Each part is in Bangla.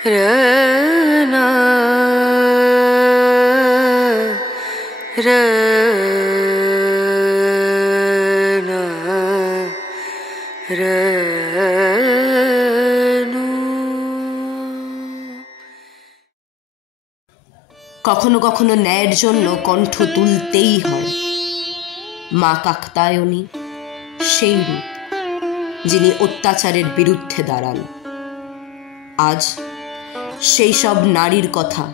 रना रना रनु। কখনো কখনো ন্যায়ের জন্য কণ্ঠ তুলতেই হয়। মা কাকতায়নী সেই রূপ যিনি অত্যাচারের বিরুদ্ধে দাঁড়ান। আজ সেই সব নারীর কথা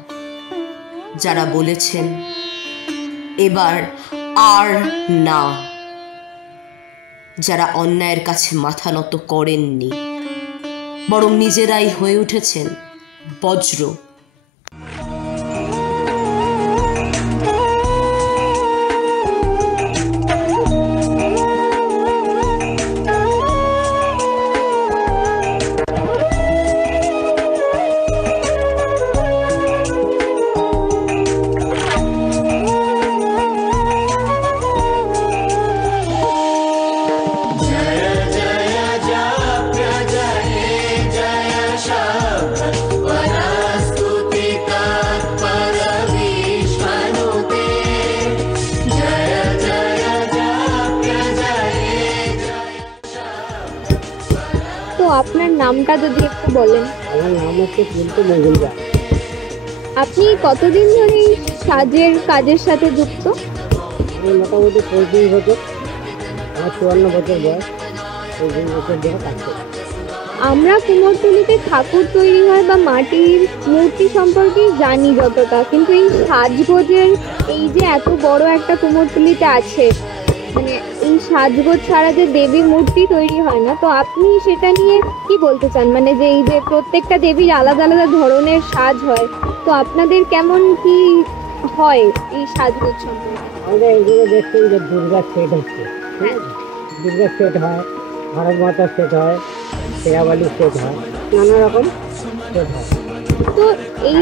যারা বলেছেন এবার আর না, যারা অন্যায়ের কাছে মাথা নত করেননি, বরং নিজেরাই হয়ে উঠেছেন বজ্র। আপনার নামটা যদি একটু বলেন। আমার নাম হচ্ছে পিন্টু মজুমদার। আপনি কতদিন ধরে সাজের কাজের সাথে যুক্ত? আমি মোটামুটি 35 বছর, আমার 54 বছর বয়স, 35 বছর ধরে কাজ করি। আমরা কুমোরটুলিতে ঠাকুর তৈরি হয় বা মাটির মূর্তি সম্পর্কে জানি যতটা, কিন্তু এই সাজগোজের এই যে এত বড় একটা কুমোরটুলিতে আছে, মানে এই সাজগোজ ছাড়া যে দেবী মূর্তি তৈরি হয় না, তো আপনি সেটা নিয়ে কি বলতে চান? মানে যে এই যে প্রত্যেকটা দেবীর আলাদা আলাদা ধরনের সাজ হয়, তো আপনাদের কেমন কি হয় এই সাজগোজ সম্পর্কে? আমাদের এইগুলো দেখছেন যে দুর্গার সেট হচ্ছে, দুর্গার সেট হয়, ভারত মাতার সেট হয়, শেরাবালির সেট হয়, নানা রকম সেট হয়। তো এই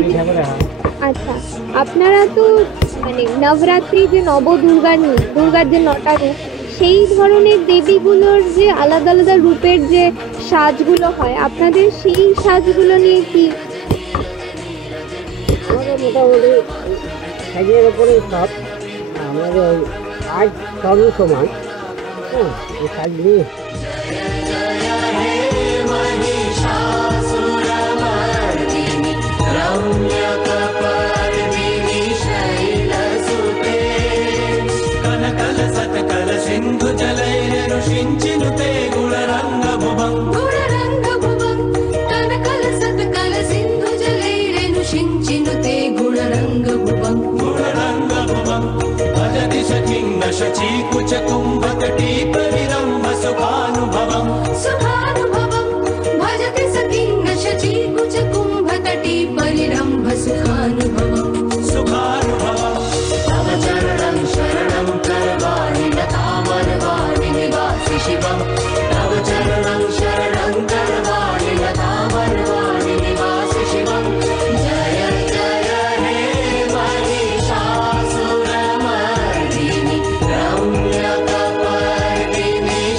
হয়। আচ্ছা, আপনারা তো মানে নবরাত্রি যে দুর্গার যে 9টা রূপ, সেই ধরনের দেবীগুলোর যে আলাদা আলাদা রূপের যে সাজগুলো হয়, আপনাদের সেই সাজগুলো নিয়ে কি? আমাদের মোটামুটি সাজের ওপরেই সব, আমাদের ওই কাজ সবই সমান। এই সাজ নিয়ে सिंधु जलैरनुषिञ्चिनुते गुणरङ्गभुवं गुणरङ्गभुवं कनकल सत्कल सिंधु जलैरनुषिञ्चिनुते गुणरङ्गभुवं गुणरङ्गभुवं भजति सखिं न शचीकुचकुम्भतटी परिरम्भ सुखानुभवं सुखानुभवं भजति सखिं न शचीकुचकुम्भतटी परिरम्भ सुखानुभवं सुखानुभवं तव चरणं शरणं करवाणि लतामरवाणि निवासि शिवं तव चरणं शरणं करवाणि लतामरवाणि निवासि शिवं जय जय हे महिषासुरमर्दिनि रम्यकपर्दिनि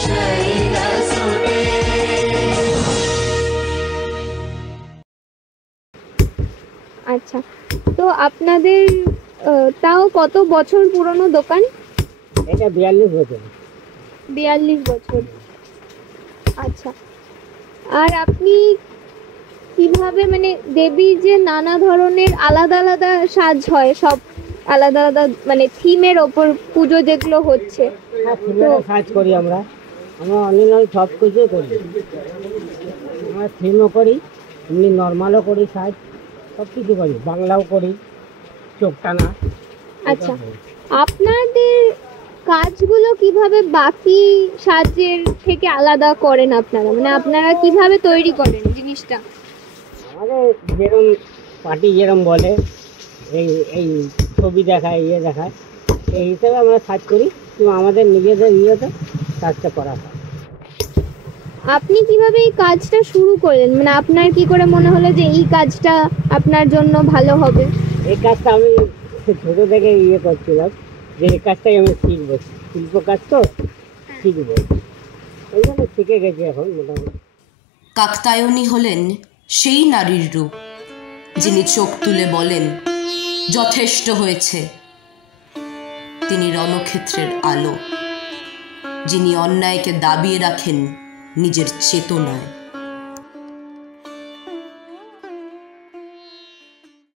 शैलसुते। আচ্ছা, তো আপনাদের তাও কত বছর পুরনো দোকান? এটা 42 বছর। 42 বছর। আচ্ছা, আর আপনি কিভাবে, মানে দেবীর যে নানা ধরনের আলাদা আলাদা সাজ হয়, সব আলাদা আলাদা মানে থিমের ওপর পুজো যেগুলো হচ্ছে, থিমের সাজ করি আমরা অন্যান্য সব কিছুই করি। আমরা থিমও করি, এমনি নর্মালও করি, সাজ সব কিছু করি, বাংলাও করি, চোখ টানা। আচ্ছা, আপনাদের কাজগুলো কিভাবে বাকি সাজের থেকে আলাদা করেন আপনারা? মানে আপনারা কিভাবে তৈরি করেন জিনিসটা? আমাদের যেরকম পার্টি যেরকম বলে, এই ছবি দেখায়, দেখায়, এই হিসাবে আমরা সাজ করি, কিন্তু আমাদের নিজেদের ইয়েতে কাজটা করা হয়। আপনি কিভাবে এই কাজটা শুরু করলেন? মানে আপনার কি করে মনে হলো যে এই কাজটা আপনার জন্য ভালো হবে? এই কাজটা আমি ছোটো থেকে করছিলাম, যে এই কাজটাই আমি শিখবো, শিল্প কাজ তো শিখবো, ওই জন্য শিখে গেছি এখন মোটামুটি। কাকতায়নী হলেন সেই নারীর রূপ যিনি চোখ তুলে বলেন যথেষ্ট হয়েছে, তিনি রণক্ষেত্রের আলো, যিনি অন্যায়কে দাবিয়ে রাখেন নিজের চেতনায়।